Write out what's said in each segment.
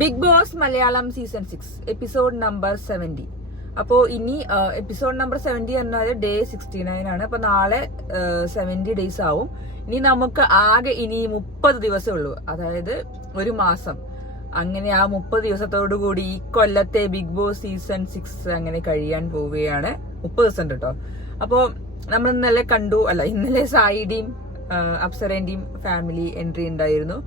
Big Boss Malayalam season 6 episode number 70. അപ്പോൾ ഇനി episode number 70 എന്നാൽ ഡേ 69 ആണ്. അപ്പൊ നാളെ 70 ഡേയ്സ് ആവും. ഇനി നമുക്ക് ആകെ ഇനി 30 ദിവസമേ ഉള്ളൂ, അതായത് ഒരു മാസം. അങ്ങനെ ആ 30 ദിവസത്തോടു കൂടി ഈ കൊല്ലത്തെ ബിഗ് ബോസ് സീസൺ 6 അങ്ങനെ കഴിയാൻ പോവുകയാണ്. 30 ദിവസം കേട്ടോ. അപ്പോ നമ്മൾ ഇന്നലെ സായിയുടെയും അപ്സരന്റെയും ഫാമിലി എൻട്രി ഉണ്ടായിരുന്നു.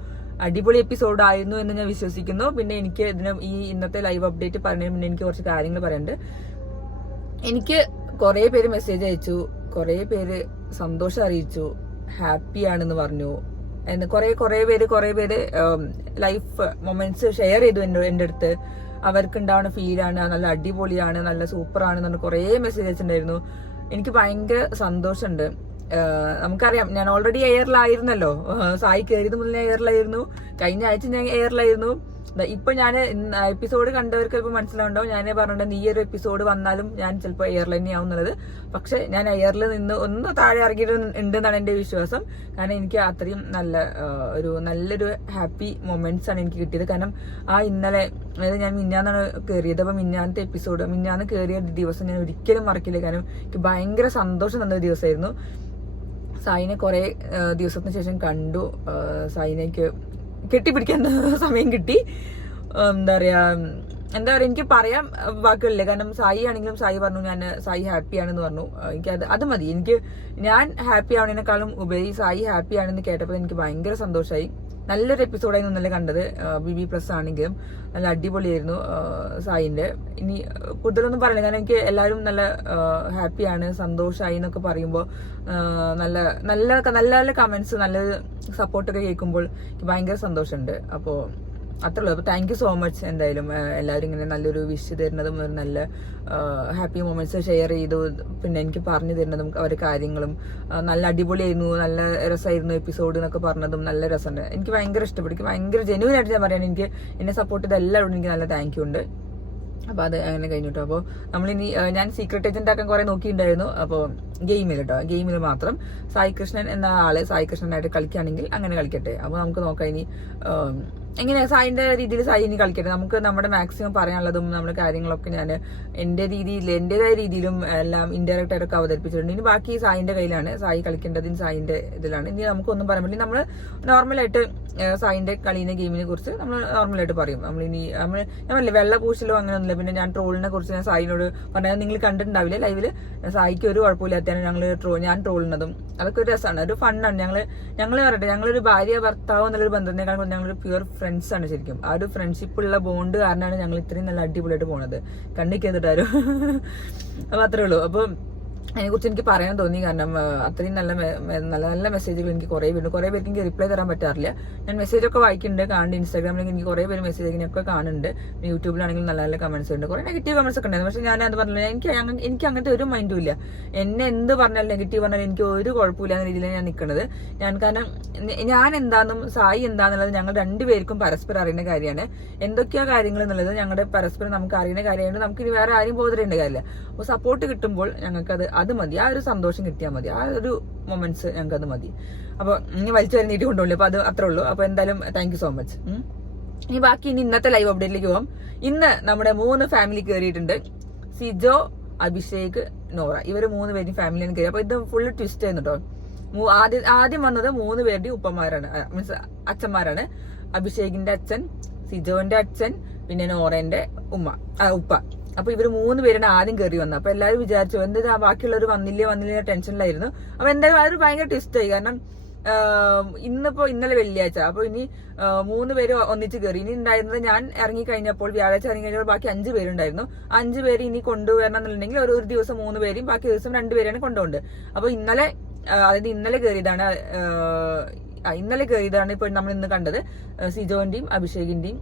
അടിപൊളി എപ്പിസോഡ് ആയിരുന്നു എന്ന് ഞാൻ വിശ്വസിക്കുന്നു. പിന്നെ എനിക്ക് ഈ ഇന്നത്തെ ലൈവ് അപ്ഡേറ്റ് പറഞ്ഞതിന് മുന്നേ എനിക്ക് കുറച്ച് കാര്യങ്ങൾ പറയാനുണ്ട്. എനിക്ക് കുറെ പേര് മെസ്സേജ് അയച്ചു, കുറെ പേര് സന്തോഷം അറിയിച്ചു, ഹാപ്പി ആണെന്ന് പറഞ്ഞു. കുറെ പേര് ലൈഫ് മൊമെന്റ്സ് ഷെയർ ചെയ്തു എൻ്റെ അടുത്ത്. അവർക്ക് ഉണ്ടാവുന്ന ഫീലാണ്, നല്ല അടിപൊളിയാണ്, നല്ല സൂപ്പറാണ് എന്ന് കുറെ മെസ്സേജ് അയച്ചിട്ടുണ്ടായിരുന്നു. എനിക്ക് ഭയങ്കര സന്തോഷമുണ്ട്. നമുക്കറിയാം, ഞാൻ ഓൾറെഡി എയറിലായിരുന്നല്ലോ. സായി കയറിയത് മുതലേ എയറിലായിരുന്നു. കഴിഞ്ഞ ആഴ്ച ഞാൻ എയറിലായിരുന്നു. ഇപ്പൊ ഞാൻ എപ്പിസോഡ് കണ്ടവർക്ക് ചിലപ്പോൾ മനസ്സിലാവുണ്ടാവും, ഞാൻ പറഞ്ഞിട്ടുണ്ട് ഈ ഒരു എപ്പിസോഡ് വന്നാലും ഞാൻ ചിലപ്പോൾ എയറിൽ തന്നെയാവും എന്നുള്ളത്. പക്ഷെ ഞാൻ എയറിൽ നിന്ന് ഒന്ന് താഴെ ഇറങ്ങിയിട്ടുണ്ടെന്നാണ് എന്റെ വിശ്വാസം. കാരണം എനിക്ക് അത്രയും നല്ലൊരു ഹാപ്പി മൊമെന്റ്സ് ആണ് എനിക്ക് കിട്ടിയത്. കാരണം ഇന്നലെ, അതായത് ഞാൻ മിഞ്ഞാന്നാണ് കയറിയത്. അപ്പൊ മിഞ്ഞാന്ന് കയറിയ ദിവസം ഞാൻ ഒരിക്കലും മറക്കില്ല. കാരണം എനിക്ക് ഭയങ്കര സന്തോഷം തന്നൊരു ദിവസമായിരുന്നു. സായിനെ കുറെ ദിവസത്തിന് ശേഷം കണ്ടു. സായിനേക്ക് കെട്ടിപ്പിടിക്കാൻ സമയം കിട്ടി. എന്താ പറയാ എനിക്ക് പറയാൻ വാക്കുകളില്ല. കാരണം സായി ആണെങ്കിലും സായി പറഞ്ഞു, സായി ഹാപ്പി ആണെന്ന് പറഞ്ഞു. എനിക്ക് അത് മതി. ഞാൻ ഹാപ്പി ആവുന്നതിനേക്കാളും ഉപരി സായി ഹാപ്പി ആണെന്ന് കേട്ടപ്പോൾ എനിക്ക് ഭയങ്കര സന്തോഷമായി. നല്ലൊരു എപ്പിസോഡായിരുന്നു ഇന്നലെ കണ്ടത്. BB+ ആണെങ്കിലും നല്ല അടിപൊളിയായിരുന്നു സായിന്റെ. ഇനി കൂടുതലൊന്നും പറയില്ല, കാരണം എനിക്ക് എല്ലാവരും നല്ല ഹാപ്പിയാണ്, സന്തോഷമായി എന്നൊക്കെ പറയുമ്പോൾ നല്ല നല്ല നല്ല കമന്റ്സ്, നല്ല സപ്പോർട്ടൊക്കെ കേൾക്കുമ്പോൾ എനിക്ക് ഭയങ്കര സന്തോഷമുണ്ട്. അപ്പോൾ അത്രേ ഉള്ളൂ. അപ്പൊ താങ്ക് യു സോ മച്ച്. എന്തായാലും എല്ലാവരും ഇങ്ങനെ നല്ലൊരു വിഷ് തരുന്നതും ഒരു നല്ല ഹാപ്പി മൊമെന്റ്സ് ഷെയർ ചെയ്തു, പിന്നെ എനിക്ക് പറഞ്ഞു തരുന്നതും അവരുടെ കാര്യങ്ങളും നല്ല അടിപൊളിയായിരുന്നു, നല്ല രസമായിരുന്നു എപ്പിസോഡ് എന്നൊക്കെ പറഞ്ഞതും നല്ല രസമുണ്ട്. എനിക്ക് ഭയങ്കര ഇഷ്ടപ്പെട്ടു. എനിക്ക് ഭയങ്കര ജെന്യൂൻ ആയിട്ട് ഞാൻ പറയാൻ, എനിക്ക് എന്നെ സപ്പോർട്ട് ചെയ്ത എല്ലാവരോടും എനിക്ക് നല്ല താങ്ക് യു ഉണ്ട്. അപ്പൊ അത് അങ്ങനെ കഴിഞ്ഞിട്ടോ. അപ്പോൾ നമ്മളിനി ഞാൻ സീക്രട്ട് ഏജന്റ് ആക്കാൻ കുറെ നോക്കിയിട്ടുണ്ടായിരുന്നു. അപ്പോൾ ഗെയിമിൽ മാത്രം സായി കൃഷ്ണൻ എന്ന ആള് സായി കൃഷ്ണനായിട്ട് കളിക്കുകയാണെങ്കിൽ അങ്ങനെ കളിക്കട്ടെ. അപ്പൊ നമുക്ക് നോക്കാം ഇനി എങ്ങനെയാ സായിന്റെ രീതിയിൽ സായി ഇനി കളിക്കട്ടെ. നമുക്ക് നമ്മുടെ മാക്സിമം പറയാനുള്ളതും നമ്മുടെ കാര്യങ്ങളൊക്കെ ഞാൻ എന്റേതായ രീതിയിലും എല്ലാം ഇൻഡയറക്റ്റ് ആയിട്ടൊക്കെ അവതരിപ്പിച്ചിട്ടുണ്ട്. ഇനി ബാക്കി സായിന്റെ കയ്യിലാണ്, സായി കളിക്കേണ്ടതിന് സായിന്റെ ഇതിലാണ്. ഇനി നമുക്കൊന്നും പറയാൻ പറ്റില്ല. നമ്മൾ നോർമലായിട്ട് സായിന്റെ കളീനെ ഗെയിമിനെ കുറിച്ച് നമ്മൾ നോർമലായിട്ട് പറയും. ഞാൻ പറഞ്ഞില്ലേ, വെള്ളപൂശലോ അങ്ങനെയൊന്നുമില്ല. പിന്നെ ഞാൻ ട്രോളിനെ കുറിച്ച് ഞാൻ സായിനോട് പറഞ്ഞാൽ നിങ്ങൾ കണ്ടിട്ടുണ്ടാവില്ല ലൈവില്. സായിക്ക് ഒരു കുഴപ്പമില്ലാത്തതാണ് ഞാൻ ട്രോളുന്നതും. അതൊക്കെ ഒരു രസമാണ്, ഒരു ഫണ്ണാണ്. ഞങ്ങൾ പറയട്ടെ, ഞങ്ങളൊരു ഭാര്യ ഭർത്താവ് എന്നുള്ളൊരു ബന്ധത്തിനേക്കാൾ ഞങ്ങളൊരു പ്യുവർ ഫ്രണ്ട്സ് ആണ് ശരിക്കും. ആ ഒരു ഫ്രണ്ട്ഷിപ്പ് ഉള്ള ബോണ്ട് കാരണമാണ് ഞങ്ങൾ ഇത്രയും നല്ല അടിപൊളിയായിട്ട് പോണത്. കണ്ടിക്കേന്നിട്ടാരും. അപ്പൊ അത്രേ ഉള്ളൂ. അപ്പൊ അതിനെക്കുറിച്ച് എനിക്ക് പറയാൻ തോന്നി. കാരണം അത്രയും നല്ല മെസ്സേജുകൾ എനിക്ക് കുറെ പേർക്ക് എനിക്ക് റിപ്ലൈ തരാൻ പറ്റാറില്ല. ഞാൻ മെസ്സേജൊക്കെ വായിക്കുന്നുണ്ട്, കാണുന്നുണ്ട്. ഇൻസ്റ്റാഗ്രാമിലേക്ക് എനിക്ക് കുറെ പേര് മെസ്സേജ് ഒക്കെ കാണുന്നുണ്ട്. യൂട്യൂബിലാണെങ്കിലും നല്ല നല്ല കമന്റ്സ് ഉണ്ട്. കുറെ നെഗറ്റീവ് കമന്റ്സ് ഒക്കെ ഉണ്ടായിരുന്നു. പക്ഷെ ഞാൻ അത് പറഞ്ഞില്ല, എനിക്ക് അങ്ങനത്തെ ഒരു മൈൻഡും ഇല്ല. എന്നെ എന്ത് പറഞ്ഞാലും നെഗറ്റീവ് പറഞ്ഞാലും എനിക്ക് ഒരു കുഴപ്പമില്ല എന്ന രീതിയിലാണ് ഞാൻ നിൽക്കുന്നത്. കാരണം ഞാൻ എന്താണെന്നും സായി എന്താണെന്നുള്ളത് ഞങ്ങൾ രണ്ടുപേർക്കും പരസ്പരം അറിയുന്ന കാര്യമാണ്. എന്തൊക്കെയാ കാര്യങ്ങൾ എന്നുള്ളത് ഞങ്ങളുടെ പരസ്പരം നമുക്ക് അറിയുന്ന കാര്യമാണ്. നമുക്ക് ഇനി വേറെ ആരും ബോധരേണ്ട കാര്യമില്ല. അപ്പോൾ സപ്പോർട്ട് കിട്ടുമ്പോൾ ഞങ്ങൾക്ക് അത് മതി. ആ ഒരു സന്തോഷം കിട്ടിയാൽ മതി. ആ ഒരു മൊമെന്റ്സ് ഞങ്ങൾക്ക് അത് മതി. അപ്പൊ ഇനി വലിച്ചു വരെ നീട്ടി കൊണ്ടുപോകില്ല. അപ്പൊ അത് അത്രേ ഉള്ളൂ. അപ്പൊ എന്തായാലും താങ്ക് യു സോ മച്ച്. ഇനി ഇന്നത്തെ ലൈവ് അപ്ഡേറ്റിലേക്ക് പോകാം. ഇന്ന് നമ്മുടെ 3 ഫാമിലി കയറിയിട്ടുണ്ട്. സിജോ, അഭിഷേക്, നോറ. ഇവര് 3 പേരും ഫാമിലിയാണ് കയറി. അപ്പൊ ഇത് ഫുള്ള് ട്വിസ്റ്റ് ആയിരുന്നു കേട്ടോ. ആദ്യം വന്നത് 3 പേരുടെയും ഉപ്പമാരാണ്, മീൻസ് അച്ഛന്മാരാണ്. അഭിഷേകിന്റെ അച്ഛൻ, സിജോന്റെ അച്ഛൻ, പിന്നെ നോറന്റെ ഉപ്പ. അപ്പൊ ഇവര് 3 പേരാണ് ആദ്യം കയറി വന്നത്. അപ്പൊ എല്ലാവരും വിചാരിച്ചു എന്താ ബാക്കിയുള്ളവർ വന്നില്ല ടെൻഷനിലായിരുന്നു. അപ്പൊ എന്തായാലും അതൊരു ഭയങ്കര ട്വിസ്റ്റ് ആയി. കാരണം ഇന്നലെ വെള്ളിയാഴ്ച. അപ്പൊ ഇനി 3 പേര് ഒന്നിച്ച് കയറി. ഇനി ഉണ്ടായിരുന്നത് ഞാൻ വ്യാഴാഴ്ച ഇറങ്ങി കഴിഞ്ഞപ്പോൾ ബാക്കി 5 പേരുണ്ടായിരുന്നു. 5 പേര് ഇനി കൊണ്ടുവരണം എന്നുണ്ടെങ്കിൽ ഒരു ദിവസം 3 പേരെയും ബാക്കി ദിവസം 2 പേരെയാണ് കൊണ്ടുപോകുന്നത്. അപ്പൊ ഇന്നലെ കയറിയതാണ് ഇപ്പൊ നമ്മൾ ഇന്ന് കണ്ടത്. സിജോന്റെയും അഭിഷേകിന്റെയും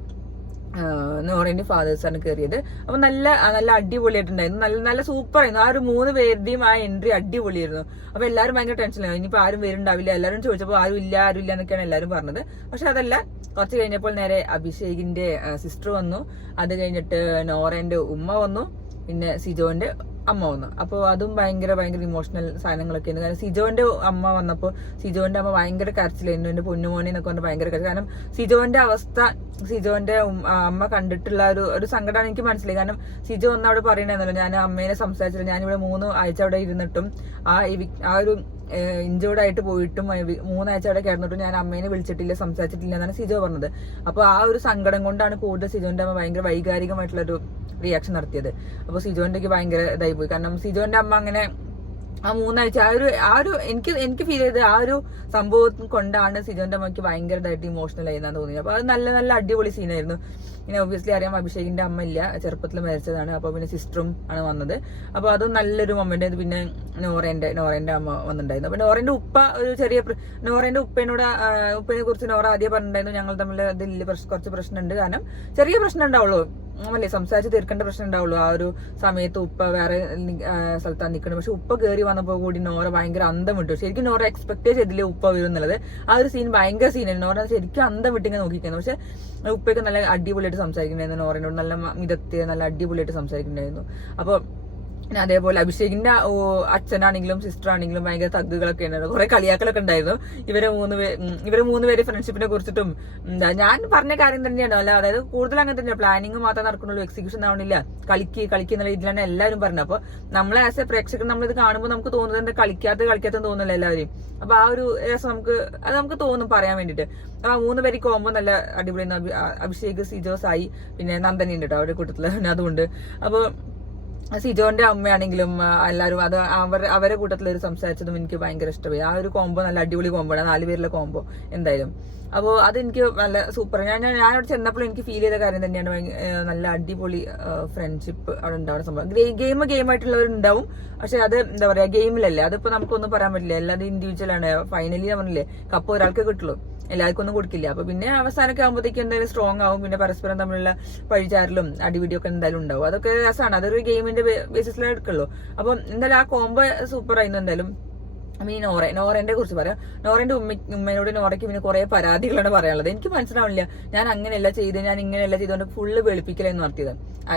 നോറന്റെയും ഫാദേഴ്സാണ് കയറിയത്. അപ്പൊ നല്ല അടിപൊളിയായിട്ടുണ്ടായിരുന്നു. നല്ല സൂപ്പർ ആയിരുന്നു. ആ ഒരു 3 പേരുടെയും ആ എൻട്രി അടിപൊളിയായിരുന്നു. അപ്പൊ എല്ലാവരും ഭയങ്കര ടെൻഷനായിരുന്നു. ഇനിയിപ്പോ ആരും വരുന്നുണ്ടാവില്ല. എല്ലാവരും ചോദിച്ചപ്പോൾ ആരും ഇല്ല എന്നൊക്കെയാണ് എല്ലാവരും പറഞ്ഞത്. പക്ഷെ അതല്ല, കുറച്ച് കഴിഞ്ഞപ്പോൾ നേരെ അഭിഷേകിന്റെ സിസ്റ്റർ വന്നു. അത് കഴിഞ്ഞിട്ട് നോറന്റെ ഉമ്മ വന്നു. പിന്നെ സിജോന്റെ അമ്മ വന്നു. അപ്പോൾ അതും ഭയങ്കര ഇമോഷണൽ സാധനങ്ങളൊക്കെ ഉണ്ട്. കാരണം സിജോന്റെ അമ്മ വന്നപ്പോൾ സിജോന്റെ അമ്മ ഭയങ്കര കരച്ചിലായിരുന്നു, എന്റെ പൊന്നുമോനെ എന്നൊക്കെ പറഞ്ഞാൽ ഭയങ്കര കരച്ചിൽ. കാരണം സിജോന്റെ അവസ്ഥ സിജോന്റെ അമ്മ കണ്ടിട്ടുള്ള ഒരു സങ്കടമാണ് എനിക്ക് മനസ്സിലായി. കാരണം സിജോ ഒന്നും അവിടെ പറയണല്ലോ, ഞാൻ അമ്മേനെ സംസാരിച്ചില്ല, ഞാനിവിടെ 3 ആഴ്ച അവിടെ ഇരുന്നിട്ടും ആ ഒരു ഇഞ്ചോർഡ് ആയിട്ട് പോയിട്ടും 3 ആഴ്ച അവിടെ കിടന്നിട്ടും ഞാൻ അമ്മേനെ വിളിച്ചിട്ടില്ല, സംസാരിച്ചിട്ടില്ല എന്നാണ് സിജോ പറഞ്ഞത്. അപ്പൊ ആ ഒരു സങ്കടം കൊണ്ടാണ് കൂടുതൽ സിജോന്റെ അമ്മ ഭയങ്കര വൈകാരികമായിട്ടുള്ള ഒരു റിയാക്ഷൻ നടത്തിയത്. അപ്പൊ സിജോന്റെ ഭയങ്കര ഇതായി പോയി. കാരണം സിജോന്റെ അമ്മ അങ്ങനെ ആ 3 ആഴ്ച ആ ഒരു എനിക്ക് ഫീൽ ചെയ്ത് ആ ഒരു സംഭവം കൊണ്ടാണ് സിജോന്റെ അമ്മയ്ക്ക് ഭയങ്കരമായിട്ട് ഇമോഷണൽ ആയിരുന്നാന്ന് തോന്നിയത്. അപ്പൊ അത് നല്ല അടിപൊളി സീനായിരുന്നു. പിന്നെ ഒബ്വിയസ്ലി അറിയാം, അഭിഷേകിന്റെ അമ്മ ഇല്ല, ചെറുപ്പത്തിൽ മരിച്ചതാണ്. അപ്പൊ പിന്നെ സിസ്റ്ററും ആണ് വന്നത്. അപ്പൊ അതും നല്ലൊരു മൊമെന്റ്. പിന്നെ നോറേന്റെ അമ്മ വന്നിട്ടുണ്ടായിരുന്നു. അപ്പൊ നോറേന്റെ ഉപ്പ ഒരു ചെറിയ നോറേന്റെ ഉപ്പനെ കുറിച്ച് നോറ ആദ്യം പറഞ്ഞിട്ടുണ്ടായിരുന്നു, ഞങ്ങൾ തമ്മിൽ ഇതിൽ കുറച്ച് പ്രശ്നമുണ്ട്. കാരണം ചെറിയ പ്രശ്നം ഉണ്ടാവുള്ളൂ, അല്ലേ, സംസാരിച്ച് തീർക്കേണ്ട പ്രശ്നം ഉണ്ടാവുള്ളൂ. ആ ഒരു സമയത്ത് ഉപ്പ വേറെ സ്ഥലത്താണ് നിൽക്കുന്നത്. പക്ഷെ ഉപ്പ കയറി വന്നപ്പോൾ കൂടി നോറ ഭയങ്കര അന്തം വിട്ടു. ശരിക്കും നോറ എക്സ്പെക്ട് ചെയ്തില്ലേ ഉപ്പ വരും എന്നുള്ളത്. ആ ഒരു സീൻ ഭയങ്കര സീനായിരുന്നു. നോറ ശരിക്കും അന്തം വിട്ടിങ്ങനെ നോക്കിക്കുന്നു. പക്ഷെ ഉപ്പയൊക്കെ നല്ല അടിപൊളിയായിട്ട് സംസാരിക്കുന്നുണ്ടായിരുന്നു. നോറേനോട് നല്ല മിതത്തെ നല്ല അടിപൊളിയായിട്ട് സംസാരിക്കുന്നുണ്ടായിരുന്നു. അപ്പൊ പിന്നെ അതേപോലെ അഭിഷേകിന്റെ അച്ഛനാണെങ്കിലും സിസ്റ്റർ ആണെങ്കിലും ഭയങ്കര തഗ്ഗുകളൊക്കെ ഉണ്ടായിരുന്നു. കുറെ കളിയാക്കലൊക്കെ ഉണ്ടായിരുന്നു. ഇവരെ മൂന്ന് പേര് ഫ്രണ്ട്ഷിപ്പിനെ കുറിച്ചിട്ടും ഞാൻ പറഞ്ഞ കാര്യം തന്നെയാണ്. അല്ല, അതായത് കൂടുതൽ അങ്ങനെ തന്നെയാണ്. പ്ലാനിങ് മാത്രമേ നടക്കുന്നുള്ളൂ, എക്സിക്യൂഷൻ ആവണില്ല. കളിക്കുന്ന രീതിയിലാണ് എല്ലാവരും പറഞ്ഞത്. അപ്പൊ നമ്മളെ ആസ് എ പ്രേക്ഷകർ നമ്മളിത് കാണുമ്പോൾ നമുക്ക് തോന്നുന്നത് എന്താ കളിക്കാത്ത തോന്നുന്നില്ല എല്ലാവരും. അപ്പൊ ആ ഒരു രസം നമുക്ക് തോന്നും പറയാൻ വേണ്ടിട്ട്. ആ 3 പേര് കോമ്പോ നല്ല അടിപൊളി. അഭിഷേക്, സിജോ, സായി, പിന്നെ നന്ദനി ഉണ്ട് കേട്ടോ അവരുടെ കൂട്ടത്തില്. അതുകൊണ്ട് അപ്പൊ സിജോന്റെ അമ്മയാണെങ്കിലും എല്ലാവരും അത് അവരെ കൂട്ടത്തിൽ ഒരു സംസാരിച്ചതും എനിക്ക് ഭയങ്കര ഇഷ്ടമായി. ആ ഒരു കോംബോ നല്ല അടിപൊളി കോംബോ ആണ്, 4 പേരിലെ കോംബോ എന്തായാലും. അപ്പോൾ അതെനിക്ക് നല്ല സൂപ്പർ. ഞാനവിടെ ചെന്നപ്പോൾ എനിക്ക് ഫീൽ ചെയ്ത കാര്യം തന്നെയാണ്, നല്ല അടിപൊളി ഫ്രണ്ട്ഷിപ്പ് അവിടെ ഉണ്ടാവുന്ന സംഭവം. ഗെയിമായിട്ടുള്ളവരുണ്ടാവും, പക്ഷെ അത് എന്താ പറയാ, ഗെയിമിലല്ലേ, അതിപ്പോ നമുക്കൊന്നും പറയാൻ പറ്റില്ല. എല്ലാതും ഇൻഡിവിജ്വൽ ആണ്. ഫൈനലി ഞാൻ പറഞ്ഞില്ലേ, കപ്പ് ഒരാൾക്ക് കിട്ടുള്ളൂ, എല്ലാവർക്കും ഒന്നും കൊടുക്കില്ല. അപ്പൊ പിന്നെ അവസാനമൊക്കെ ആകുമ്പോഴത്തേക്ക് എന്തായാലും സ്ട്രോങ് ആവും. പിന്നെ പരസ്പരം തമ്മിലുള്ള പഴിചാരലും അടിപിടിയൊക്കെ എന്തായാലും ഉണ്ടാവും. അതൊക്കെ രസമാണ്. അതൊരു ഗെയിമിന്റെ ബേസിസിലേ എടുക്കുള്ളൂ. അപ്പൊ എന്തായാലും ആ കോംബോ സൂപ്പർ ആയിരുന്നു എന്തായാലും. നോറേന്റെ കുറിച്ച് പറയാം. നോറേന്റെ ഉമ്മയോട് നോറയ്ക്ക് പിന്നെ കുറെ പരാതികളാണ് പറയാനുള്ളത്. എനിക്ക് മനസ്സിലാവില്ല, ഞാൻ അങ്ങനെയല്ല ചെയ്ത്, ഞാൻ ഇങ്ങനെയല്ല ചെയ്തുകൊണ്ട് ഫുള്ള് വെളുപ്പിക്കലെന്ന് നടത്തിയത്.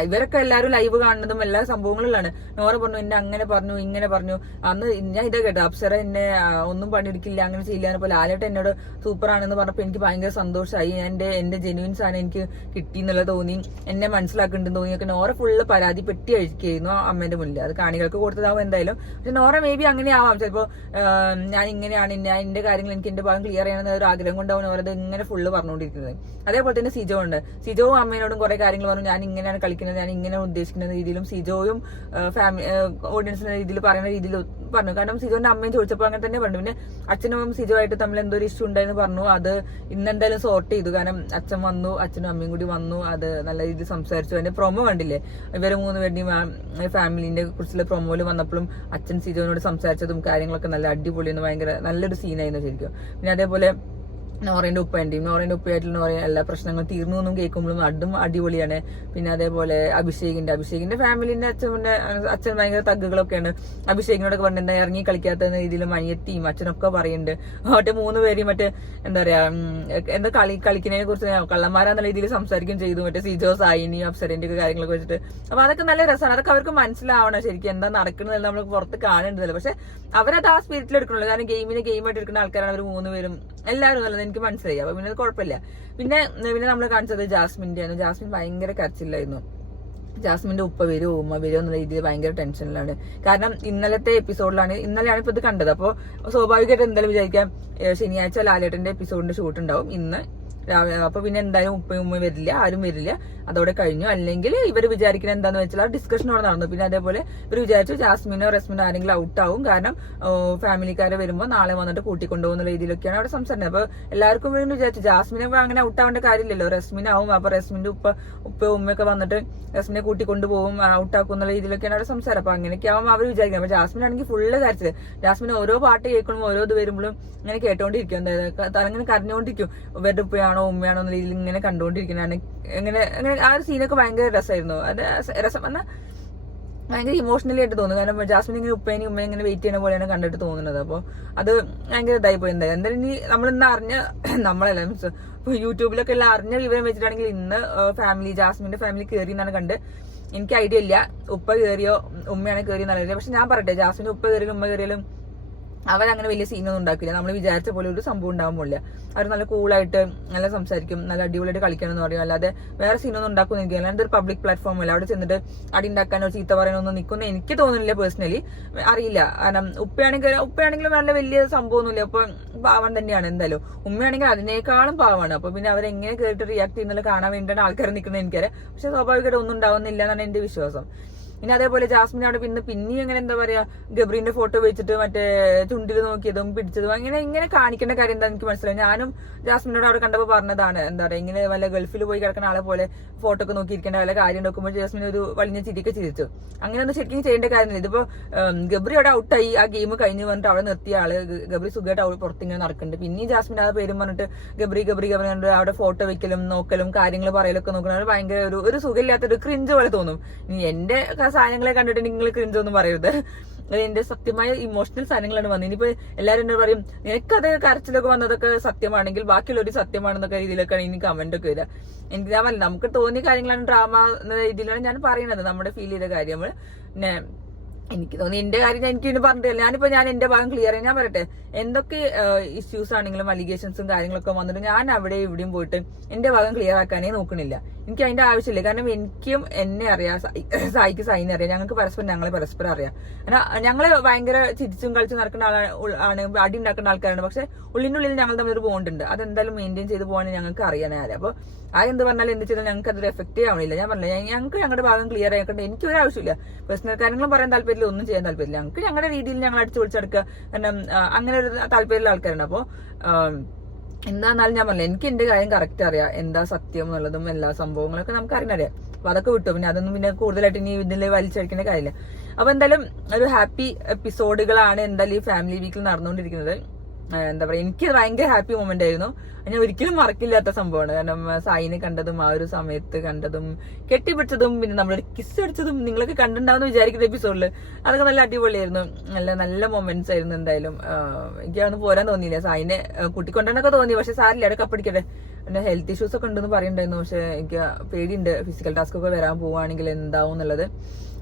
ഇവരൊക്കെ എല്ലാവരും ലൈവ് കാണുന്നതും എല്ലാ സംഭവങ്ങളിലാണ്. നോറ പറഞ്ഞു, എന്നെ അങ്ങനെ പറഞ്ഞു ഇങ്ങനെ പറഞ്ഞു. അന്ന് ഞാൻ ഇതാ കേട്ടോ, അപ്സര എന്നെ ഒന്നും പണിയെടുക്കില്ല, അങ്ങനെ ചെയ്യില്ല. അപ്പോൾ ലാലേട്ടൻ എന്നോട് സൂപ്പർ ആണെന്ന് പറഞ്ഞപ്പോൾ എനിക്ക് ഭയങ്കര സന്തോഷമായി. എന്റെ ജെന്യൂൻ സാധനം എനിക്ക് കിട്ടി എന്നുള്ളത് തോന്നി, എന്നെ മനസ്സിലാക്കുന്നുണ്ടെന്ന് തോന്നിയൊക്കെ നോറ ഫുള്ള് പരാതി പെട്ടി അഴിക്കുകയായിരുന്നു അമ്മേന്റെ മുന്നിൽ. അത് കാണികൾക്ക് കൊടുത്തതാവും എന്തായാലും. പക്ഷെ നോറ മേ ബി അങ്ങനെ ആവാം. ചിലപ്പോ ഞാൻ ഇങ്ങനെയാണ്, ഞാൻ എന്റെ കാര്യങ്ങൾ എനിക്ക് എന്റെ ഭാഗം ക്ലിയർ ചെയ്യണമെന്ന ഒരു ആഗ്രഹം കൊണ്ടാവും അവരത് ഇങ്ങനെ ഫുള്ള് പറഞ്ഞുകൊണ്ടിരിക്കുന്നത്. അതേപോലെ തന്നെ സിജോ ഉണ്ട്. സിജോവും അമ്മയോടും കുറെ കാര്യങ്ങൾ പറഞ്ഞു, ഞാൻ ഇങ്ങനെയാണ് കളിക്കുന്നത്, ഞാൻ ഇങ്ങനെ ഉദ്ദേശിക്കുന്ന രീതിയിലും സിജോയും ഓഡിയൻസിന്റെ രീതിയിൽ പറയുന്ന രീതിയിൽ പറഞ്ഞു. കാരണം സിജോന്റെ അമ്മയും ചോദിച്ചപ്പോൾ അങ്ങനെ തന്നെ പറഞ്ഞു. പിന്നെ അച്ഛനും സിജോ ആയിട്ട് തമ്മിൽ എന്തോ ഒരു ഇഷ്യൂ ഉണ്ടായെന്ന് പറഞ്ഞു. അത് ഇന്നെന്തായാലും സോർട്ട് ചെയ്തു. കാരണം അച്ഛൻ വന്നു, അച്ഛനും അമ്മയും കൂടി വന്നു, അത് നല്ല രീതിയിൽ സംസാരിച്ചു. അതിന്റെ പ്രൊമോ കണ്ടില്ലേ, ഇവരെ 3 പേരുടെയും ഫാമിലിന്റെ കുറിച്ചുള്ള പ്രൊമോയിൽ വന്നപ്പോഴും അച്ഛൻ സിജോനോട് സംസാരിച്ചതും കാര്യങ്ങളൊക്കെ നല്ല അടിപൊളിയെന്ന്, ഭയങ്കര നല്ലൊരു സീനായിരുന്നു ശരിക്കും. പിന്നെ അതേപോലെ നോറേന്റെ ഉപ്പയായിട്ടുള്ള നോറ എല്ലാ പ്രശ്നങ്ങളും തീർന്നു എന്നും കേൾക്കുമ്പോഴും അതും അടിപൊളിയാണ്. പിന്നെ അതേപോലെ അഭിഷേകിന്റെ ഫാമിലിന്റെ അച്ഛൻ ഭയങ്കര തഗ്ഗുകളൊക്കെയാണ്. അഭിഷേകിനോടൊക്കെ പറഞ്ഞ എന്താ ഇറങ്ങി കളിക്കാത്ത രീതിയിൽ മണിയത്തിയും അച്ഛനൊക്കെ പറയുന്നുണ്ട്. മറ്റേ 3 പേരെയും മറ്റേ എന്താ പറയാ, എന്താ കളിക്കുന്നതിനെ കുറിച്ച് കള്ളന്മാരാന്നുള്ള രീതിയിൽ സംസാരിക്കുകയും ചെയ്തു. മറ്റേ സിജോ, സായിനി, അപ്സരന്റെ ഒക്കെ കാര്യങ്ങളൊക്കെ വെച്ചിട്ട്. അപ്പൊ അതൊക്കെ നല്ല രസമാണ്. അതൊക്കെ അവർക്ക് മനസ്സിലാവണം ശരിക്കും എന്താ നടക്കുന്നത് നമ്മൾ പുറത്ത് കാണേണ്ടതല്ല. പക്ഷെ അവരത് ആ സ്പിരിറ്റിൽ എടുക്കണുള്ളൂ. കാരണം ഗെയിമായിട്ട് എടുക്കുന്ന ആൾക്കാരാണ് അവർ 3 പേരും എല്ലാവരും നല്ലത് എനിക്ക് മനസ്സിലായി. അപ്പൊ പിന്നെ അത് കുഴപ്പമില്ല. പിന്നെ നമ്മൾ കാണിച്ചത് ജാസ്മിന്റെയാണ്. ജാസ്മിൻ ഭയങ്കര കരച്ചിലായിരുന്നു. ജാസ്മിന്റെ ഉപ്പ വരുമോ ഉമ്മ വരുമോ എന്നുള്ള രീതിയിൽ ഭയങ്കര ടെൻഷനിലാണ്. കാരണം ഇന്നലെയാണ് ഇപ്പൊ ഇത് കണ്ടത്. അപ്പൊ സ്വാഭാവികമായിട്ട് എന്തായാലും വിചാരിക്കാം ശനിയാഴ്ച ലാലേട്ടന്റെ എപ്പിസോഡിന്റെ ഷൂട്ട് ഉണ്ടാവും ഇന്ന്. അപ്പൊ പിന്നെ എന്തായാലും ഉമ്മ വരില്ല, ആരും വരില്ല, അതോടെ കഴിഞ്ഞു. അല്ലെങ്കിൽ ഇവർ വിചാരിക്കുന്നത് എന്താന്ന് വെച്ചാൽ ആ ഡിസ്കഷൻ അവിടെ നടന്നു. പിന്നെ അതേപോലെ ഇവർ വിചാരിച്ചു ജാസ്മിനോ റസ്മിനോ ആരെങ്കിലും ഔട്ട് ആവും, കാരണം ഫാമിലിക്കാരെ വരുമ്പോൾ നാളെ വന്നിട്ട് കൂട്ടിക്കൊണ്ടുപോകുന്ന രീതിയിലൊക്കെയാണ് അവിടെ സംസാരിക്കുന്നത്. അപ്പൊ എല്ലാവർക്കും വേണ്ടി വിചാരിച്ചു ജാസ്മിനെ അങ്ങനെ ഔട്ട് ആവേണ്ട കാര്യമില്ലല്ലോ, റസ്മിനാവും. അപ്പൊ റസ്മിന്റെ ഉമ്മയൊക്കെ വന്നിട്ട് റസ്മിനെ കൂട്ടിക്കൊണ്ടുപോകും, ഔട്ടാക്കും എന്നുള്ള രീതിയിലൊക്കെയാണ് അവിടെ സംസാരം. അപ്പൊ അങ്ങനെയൊക്കെ ആവുമ്പോൾ അവർ വിചാരിക്കുന്നത്. അപ്പൊ ജാസ്മിൻ ആണെങ്കിൽ ഫുള്ള് കരച്ചത്. ജാസ്മിൻ ഓരോ പാട്ട് കേൾക്കുമ്പോൾ ഓരോ ഇത് വരുമ്പോഴും ഇങ്ങനെ കേട്ടോണ്ടിരിക്കും, അങ്ങനെ കരഞ്ഞോണ്ടിരിക്കും. ഇവരുടെ ഉപ്പയാണോ ഉമ്മയാണോ എന്ന രീതിയിൽ ഇങ്ങനെ കണ്ടുകൊണ്ടിരിക്കുന്നതാണ്. അങ്ങനെ ആ ഒരു സീനൊക്കെ ഭയങ്കര രസമായിരുന്നു. അത് രസം പറഞ്ഞാൽ ഭയങ്കര ഇമോഷണലി ആയിട്ട് തോന്നുന്നു. കാരണം ജാസ്മിൻ ഇങ്ങനെ ഉപ്പേനെയും ഉമ്മയും ഇങ്ങനെ വെയിറ്റ് ചെയ്യുന്ന പോലെയാണ് കണ്ടിട്ട് തോന്നുന്നത്. അപ്പോൾ അത് ഭയങ്കര ഇതായി പോയി. എന്തായാലും ഇനി നമ്മളിന്ന് നമ്മളല്ല യൂട്യൂബിലൊക്കെ എല്ലാം അറിഞ്ഞ വിവരം വെച്ചിട്ടാണെങ്കിൽ ഇന്ന് ജാസ്മിന്റെ ഫാമിലി കയറി എന്നാണ് കണ്ട്. എനിക്ക് ഐഡിയ ഇല്ല ഉപ്പ കയറിയോ ഉമ്മയാണ് കയറിയോ എന്നറിയില്ല. പക്ഷെ ഞാൻ പറയട്ടെ, ജാസ്മിന് ഉപ്പ കയറിയാലും ഉമ്മ കയറിയാലും അവരങ്ങനെ വലിയ സീനൊന്നും ഉണ്ടാക്കില്ല. നമ്മൾ വിചാരിച്ച പോലെ ഒരു സംഭവം ഉണ്ടാകുമ്പോഴില്ല. അവർ നല്ല കൂളായിട്ട് നല്ല സംസാരിക്കും, നല്ല അടിപൊളിയായിട്ട് കളിക്കണം എന്ന് പറയും. അല്ലാതെ വേറെ സീനൊന്നും ഉണ്ടാക്കുമെന്ന് എനിക്ക് അല്ലാണ്ട് ഒരു പബ്ലിക് പ്ലാറ്റ്ഫോം അല്ല. അവിടെ ചെന്നിട്ട് അടി ഉണ്ടാക്കാനോ ചീത്ത പറയാനോ നിൽക്കുന്ന എനിക്ക് തോന്നുന്നില്ല പേഴ്സണലി. അറിയില്ല, കാരണം ഉപ്പയാണെങ്കിലും നല്ല വലിയ സംഭവമൊന്നുമില്ല. അപ്പൊ പാവം തന്നെയാണ് എന്തായാലും. ഉമ്മയാണെങ്കിൽ അതിനേക്കാളും പാവമാണ്. അപ്പൊ പിന്നെ അവരെങ്ങനെ കേട്ട് റിയാക്ട് ചെയ്യുന്നത് കാണാൻ വേണ്ടിയാണ് ആൾക്കാർ നിൽക്കുന്നത് എനിക്കറിയാം. പക്ഷെ സ്വാഭാവികമായിട്ട് ഒന്നും ഉണ്ടാവുന്നില്ല എന്നാണ് എന്റെ വിശ്വാസം. പിന്നെ അതേപോലെ ജാസ്മിൻ അവിടെ പിന്നെയും എങ്ങനെ എന്താ പറയാ, ഗബ്രീന്റെ ഫോട്ടോ വെച്ചിട്ട് മറ്റേ ചുണ്ടിൽ നോക്കിയതും പിടിച്ചതും ഇങ്ങനെ കാണിക്കേണ്ട കാര്യം എന്താ എനിക്ക് മനസ്സിലായി. ഞാനും ജാസ്മിനോട് അവിടെ കണ്ടപ്പോൾ പറഞ്ഞതാണ്, എന്താ പറയാ, ഇങ്ങനെ വല്ല ഗൾഫിൽ പോയി കിടക്കുന്ന ആളെ പോലെ ഫോട്ടോ ഒക്കെ നോക്കിയിരിക്കേണ്ട വല്ല കാര്യം നോക്കുമ്പോൾ ജാസ്മിൻ ഒരു വലിഞ്ഞ ചിരിയൊക്കെ ചിരിച്ചു. അങ്ങനെയൊന്നും ശരിക്കും ചെയ്യേണ്ട കാര്യമില്ല. ഇതിപ്പോ ഗബ്രി അവിടെ ഔട്ടായി, ആ ഗെയിം കഴിഞ്ഞ് വന്നിട്ട് അവിടെ നിർത്തിയ ആള് ഗബ്രി സുഖമായിട്ട് അവിടെ പുറത്തിങ്ങനെ നടക്കുന്നുണ്ട്. പിന്നെയും ജാസ്മിൻ ആ പേരും പറഞ്ഞിട്ട് ഗബ്രി കണ്ട് അവിടെ ഫോട്ടോ വെക്കലും നോക്കലും കാര്യങ്ങൾ പറയലൊക്കെ നോക്കുന്നത് ഭയങ്കര ഒരു സുഖമില്ലാത്തൊരു ക്രിഞ്ച് പോലെ തോന്നും. ഇനി എന്റെ സാധനങ്ങളെ കണ്ടിട്ട് നിങ്ങൾ ക്രിഞ്ചൊന്നും പറയരുത്. എന്റെ സത്യമായ ഇമോഷണൽ സാധനങ്ങളാണ് വന്നത്. ഇനിയിപ്പോ എല്ലാവരും എന്നോട് പറയും എനിക്കത് കരച്ചിലൊക്കെ വന്നതൊക്കെ സത്യമാണെങ്കിൽ ബാക്കിയുള്ളവർ സത്യമാണെന്നൊക്കെ രീതിയിലൊക്കെയാണ് ഇനി കമന്റ് ഒക്കെ വരിക. എനിക്ക് ഞാൻ പറഞ്ഞില്ല, നമുക്ക് തോന്നിയ കാര്യങ്ങളാണ് ഡ്രാമ എന്ന രീതിയിലാണ് ഞാൻ പറയുന്നത്, നമ്മുടെ ഫീൽ ചെയ്ത കാര്യങ്ങൾ. പിന്നെ എനിക്ക് തോന്നി എന്റെ കാര്യം എനിക്ക് ഇനി പറഞ്ഞിട്ടില്ല. ഞാൻ എന്റെ ഭാഗം ക്ലിയർ ചെയ്യാൻ ഞാൻ പറയട്ടെ, എന്തൊക്കെ ഇഷ്യൂസ് ആണെങ്കിലും അലിഗേഷൻസും കാര്യങ്ങളൊക്കെ വന്നിട്ട് ഞാൻ അവിടെ ഇവിടെയും പോയിട്ട് എന്റെ ഭാഗം ക്ലിയർ ആക്കാനേ നോക്കണില്ല. എനിക്ക് അതിന്റെ ആവശ്യമില്ല. കാരണം എനിക്കും എന്നെ അറിയാം, സായിക്ക് സൈനെ അറിയാം, ഞങ്ങളെ പരസ്പരം അറിയാം. ഞങ്ങള് ഭയങ്കര ചിരിച്ചും കളിച്ചും നടക്കുന്ന ആണ്, അടി ഉണ്ടാക്കുന്ന ആൾക്കാരാണ്. പക്ഷെ ഉള്ളിനുള്ളിൽ ഞങ്ങൾ തമ്മിലൊരു ബോണ്ട് ഉണ്ട്. അതെന്തായാലും മെയിൻറ്റെയിൻ ചെയ്ത് പോകാൻ ഞങ്ങൾക്ക് അറിയാനേ ആരാ. അപ്പൊ എന്ത് പറഞ്ഞാലും എന്ത് ചെയ്താലും ഞങ്ങൾക്ക് അതൊരു എഫക്റ്റേ ആവണില്ല. ഞാൻ പറഞ്ഞില്ല, ഞങ്ങൾക്ക് ഞങ്ങളുടെ ഭാഗം ക്ലിയർ ആയിക്കൊണ്ട് എനിക്കൊരു ആവശ്യമില്ല. പേഴ്സണൽ കാര്യങ്ങളും പറയാൻ താല്പര്യമില്ല, ഒന്നും ചെയ്യാൻ താല്പര്യമില്ല. ഞങ്ങൾക്ക് ഞങ്ങളുടെ രീതിയിൽ ഞങ്ങൾ അടിച്ചു പൊളിച്ചെടുക്കുക. കാരണം അങ്ങനെ ഒരു താല്പര്യമുള്ള ആൾക്കാരാണ്. അപ്പൊ എന്താന്നാലും ഞാൻ പറഞ്ഞില്ല, എനിക്ക് എന്റെ കാര്യം കറക്റ്റ് അറിയാം, എന്താ സത്യം എന്നുള്ളതും എല്ലാ സംഭവങ്ങളൊക്കെ നമുക്ക് അറിയാം. അപ്പൊ അതൊക്കെ വിട്ടു. പിന്നെ അതൊന്നും പിന്നെ കൂടുതലായിട്ട് ഇനി ഇതിൽ വലിച്ചടിക്കേണ്ട കാര്യമില്ല. അപ്പൊ എന്തായാലും ഒരു ഹാപ്പി എപ്പിസോഡുകളാണ് എന്തായാലും ഈ ഫാമിലി വീക്കിൽ നടന്നുകൊണ്ടിരിക്കുന്നത്. എന്താ പറയാ, എനിക്ക് ഭയങ്കര ഹാപ്പി മൊമെന്റ് ആയിരുന്നു. ഞാൻ ഒരിക്കലും മറക്കില്ലാത്ത സംഭവമാണ്. കാരണം സായിനെ കണ്ടതും ആ ഒരു സമയത്ത് കണ്ടതും കെട്ടിപ്പിടിച്ചതും പിന്നെ നമ്മളൊരു കിസ് അടിച്ചതും നിങ്ങളൊക്കെ കണ്ടിട്ടുണ്ടാവുന്ന വിചാരിക്കുന്ന എപ്പിസോഡിൽ അതൊക്കെ നല്ല അടിപൊളിയായിരുന്നു. നല്ല മൊമെന്റ്സ് ആയിരുന്നു. എന്തായാലും എനിക്ക് അതൊന്നും പോരാൻ തോന്നിയില്ല. സായിനെ കൂട്ടിക്കൊണ്ടെന്നൊക്കെ തോന്നി. പക്ഷെ സാരില്ല, അവിടെ കപ്പടിക്കട്ടെ. പിന്നെ ഹെൽത്ത് ഇഷ്യൂസ് ഒക്കെ ഉണ്ടെന്ന് പറയുന്നുണ്ടായിരുന്നു. പക്ഷെ എനിക്ക് പേടിയുണ്ട്, ഫിസിക്കൽ ടാസ്ക് ഒക്കെ വരാൻ പോവുകയാണെങ്കിൽ എന്താവും എന്നുള്ളത്.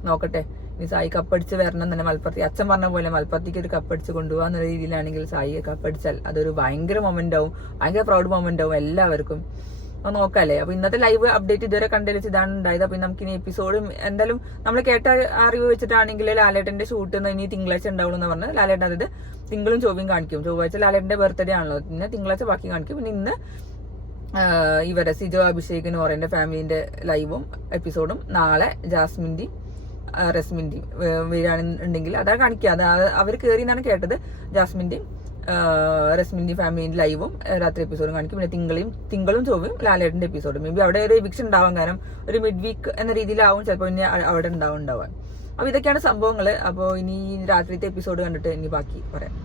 നോക്കട്ടെ, ഇനി സായി കപ്പടിച്ച് വരണം തന്നെ. മലപ്പുറത്തി അച്ഛൻ പറഞ്ഞ പോലെ മലപ്പുറത്തേക്ക് ഒരു കപ്പടിച്ച് കൊണ്ടുപോകാന്നുള്ള രീതിയിലാണെങ്കിൽ സായി കപ്പടിച്ചാൽ അതൊരു ഭയങ്കര മൊമെന്റ് ആവും, ഭയങ്കര പ്രൗഡ് മൊമെന്റ് ആവും എല്ലാവർക്കും. നോക്കാല്ലേ. അപ്പൊ ഇന്നത്തെ ലൈവ് അപ്ഡേറ്റ് ഇതുവരെ കണ്ടു ഇതാണ് ഉണ്ടായത്. അപ്പൊ നമുക്കിനി എപ്പിസോഡും എന്തായാലും നമ്മൾ കേട്ട അറിവ് വെച്ചിട്ടാണെങ്കിൽ ലാലേട്ടന്റെ ഷൂട്ട് ഇനി തിങ്കളാഴ്ച ഉണ്ടാവുള്ളൂ എന്ന് പറഞ്ഞ് ലാലേട്ടൻ അതായത് തിങ്കളും ചൊവ്വയും കാണിക്കും. ചൊവ്വാഴ്ച ലാലേട്ടന്റെ ബർത്ത്ഡേ ആണല്ലോ, പിന്നെ തിങ്കളാഴ്ച ബാക്കി കാണിക്കും. പിന്നെ ഇന്ന് ഇവരെ സിജോ അഭിഷേക് നോറന്റെ ഫാമിലിന്റെ ലൈവും എപ്പിസോഡും, നാളെ ജാസ്മിന്റെയും റസ്മിന്റെയും വരികയാണെന്നുണ്ടെങ്കിൽ അതാ കാണിക്കുക. അത് അവർ കയറി എന്നാണ് കേട്ടത്. ജാസ്മിന്റെയും റസ്മിന്റെയും ഫാമിലിന്റെ ലൈവും രാത്രി എപ്പിസോഡും കാണിക്കും. പിന്നെ തിങ്കളും ചൊവ്വയും ലാലേട്ടന്റെ എപ്പിസോഡും. മേ ബി അവിടെ ഒരു എവിക്ഷൻ ഉണ്ടാവാൻ, കാരണം ഒരു മിഡ് വീക്ക് എന്ന രീതിയിലാവും ചിലപ്പോൾ ഇനി അവിടെ ഉണ്ടാവാൻ. അപ്പൊ ഇതൊക്കെയാണ് സംഭവങ്ങള്. അപ്പോൾ ഇനി രാത്രിത്തെ എപ്പിസോഡ് കണ്ടിട്ട് ഇനി ബാക്കി പറയാം.